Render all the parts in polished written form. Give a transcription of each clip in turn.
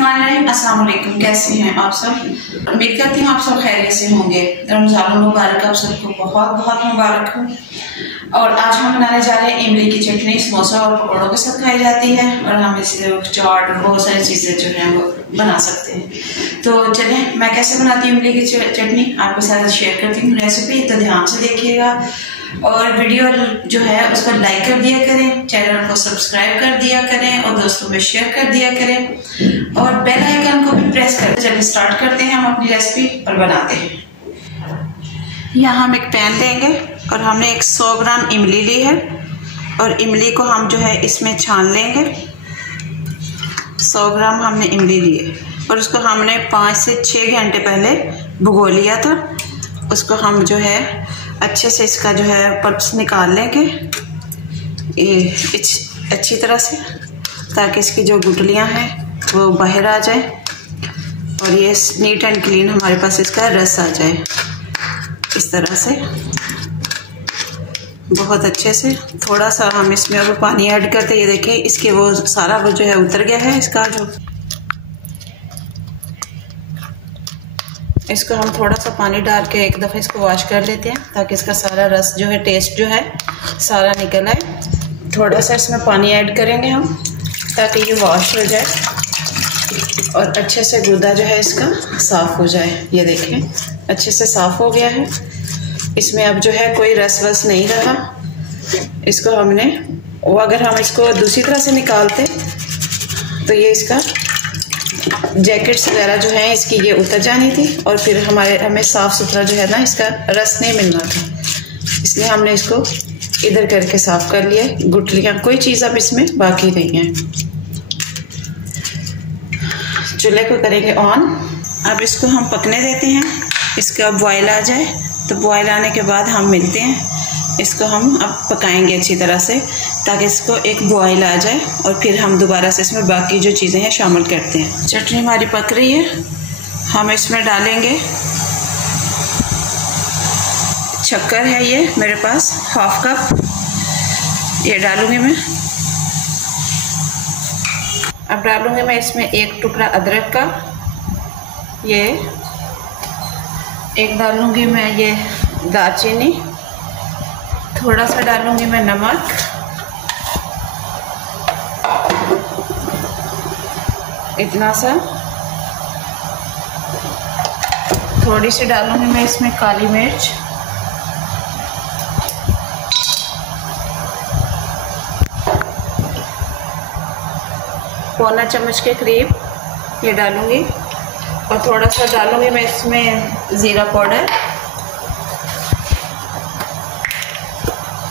अस्सलाम वालेकुम। कैसे हैं आप सब? उम्मीद करती हूँ आप सब खैरियत से होंगे। रमज़ान मुबारक आप सबको बहुत बहुत मुबारक हो। और आज हम बनाने जा रहे हैं इमली की चटनी। समोसा और पकौड़ों के साथ खाई जाती है और हम इसे चाट और बहुत सारी चीज़ें जो हैं वो बना सकते हैं। तो चलें मैं कैसे बनाती हूँ इमली की चटनी आपके साथ शेयर करती हूँ रेसिपी। तो ध्यान से देखिएगा और वीडियो जो है उसको लाइक कर दिया करें, चैनल को सब्सक्राइब कर दिया करें और दोस्तों में शेयर कर दिया करें और बेल आइकन को भी प्रेस कर। चलिए स्टार्ट करते हैं हम अपनी रेसिपी और बनाते हैं। यहाँ हम एक पैन लेंगे और हमने 100 ग्राम इमली ली है और इमली को हम जो है इसमें छान लेंगे। 100 ग्राम हमने इमली ली है और उसको हमने 5 से 6 घंटे पहले भिगो लिया था। उसको हम जो है अच्छे से इसका जो है पल्प्स निकाल लेंगे ये अच्छी तरह से, ताकि इसकी जो गुठलियाँ हैं वो बाहर आ जाए और ये नीट एंड क्लीन हमारे पास इसका रस आ जाए। इस तरह से बहुत अच्छे से थोड़ा सा हम इसमें अब पानी ऐड करते। ये देखिए इसके वो सारा वो जो है उतर गया है इसका जो। इसको हम थोड़ा सा पानी डाल के एक दफ़ा इसको वॉश कर लेते हैं ताकि इसका सारा रस जो है टेस्ट जो है सारा निकल आए। थोड़ा सा इसमें पानी ऐड करेंगे हम ताकि ये वॉश हो जाए और अच्छे से गुदा जो है इसका साफ़ हो जाए। ये देखें अच्छे से साफ़ हो गया है। इसमें अब जो है कोई रस वस नहीं रहा। इसको हमने अगर हम इसको दूसरी तरह से निकालते तो ये इसका जैकेट्स वगैरह जो है इसकी ये उतर जानी थी और फिर हमें साफ़ सुथरा जो है ना इसका रस नहीं मिलना था। इसलिए हमने इसको इधर करके साफ़ कर लिया। गुठलियाँ कोई चीज़ अब इसमें बाकी नहीं है। चूल्हे को करेंगे ऑन। अब इसको हम पकने देते हैं। इसका बॉयल आ जाए तो बॉयल आने के बाद हम मिलते हैं। इसको हम अब पकाएंगे अच्छी तरह से ताकि इसको एक बॉयल आ जाए और फिर हम दोबारा से इसमें बाकी जो चीज़ें हैं शामिल करते हैं। चटनी हमारी पक रही है। हम इसमें डालेंगे शक्कर है ये मेरे पास 1/2 कप ये डालूंगी मैं। अब डालूंगी मैं इसमें 1 टुकड़ा अदरक का, ये एक डालूंगी मैं ये दालचीनी, थोड़ा सा डालूंगी मैं नमक, इतना सा, थोड़ी सी डालूंगी मैं इसमें काली मिर्च, पौना चम्मच के करीब ये डालूंगी और थोड़ा सा डालूंगी मैं इसमें ज़ीरा पाउडर,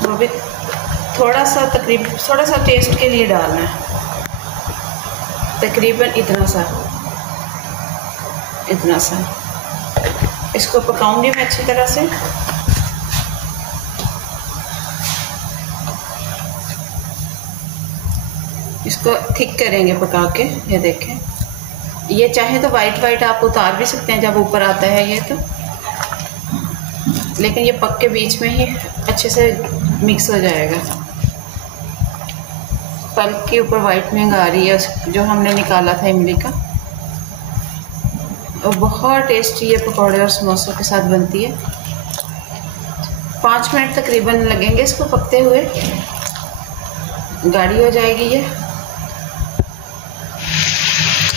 वो भी थोड़ा सा टेस्ट के लिए डालना है। तकरीबन इतना सा इसको पकाऊंगी मैं अच्छी तरह से। इसको थिक करेंगे पका के। ये देखें ये चाहे तो वाइट आप उतार भी सकते हैं जब ऊपर आता है ये तो, लेकिन ये पक के बीच में ही अच्छे से मिक्स हो जाएगा। पल्प के ऊपर वाइटनिंग आ रही है जो हमने निकाला था इमली का, और बहुत टेस्टी ये पकौड़े और समोसों के साथ बनती है। 5 मिनट तकरीबन लगेंगे इसको पकते हुए, गाढ़ी हो जाएगी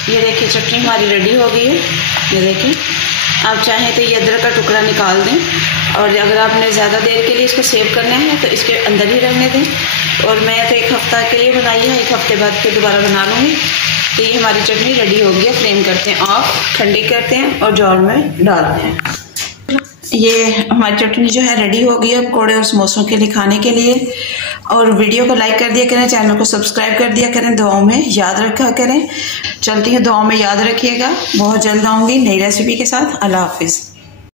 ये देखिए चटनी हमारी रेडी हो गई है। ये देखिए आप चाहें तो ये अदरक का टुकड़ा निकाल दें और अगर आपने ज़्यादा देर के लिए इसको सेव करना है तो इसके अंदर ही रहने दें। और मैं तो 1 हफ़्ता के लिए बनाई है, 1 हफ़्ते बाद फिर दोबारा बना लूँगी। तो ये हमारी चटनी रेडी हो गई है। फ्लेम करते हैं ऑफ, ठंडी करते हैं और जार में डालते हैं। ये हमारी चटनी जो है रेडी हो गई है पकौड़े और समोसों के लिए खाने के लिए। और वीडियो को लाइक कर दिया करें, चैनल को सब्सक्राइब कर दिया करें, दुआओं में याद रखा करें। चलती है, दुआओं में याद रखिएगा। बहुत जल्द आऊँगी नई रेसिपी के साथ। अल्लाह हाफिज़।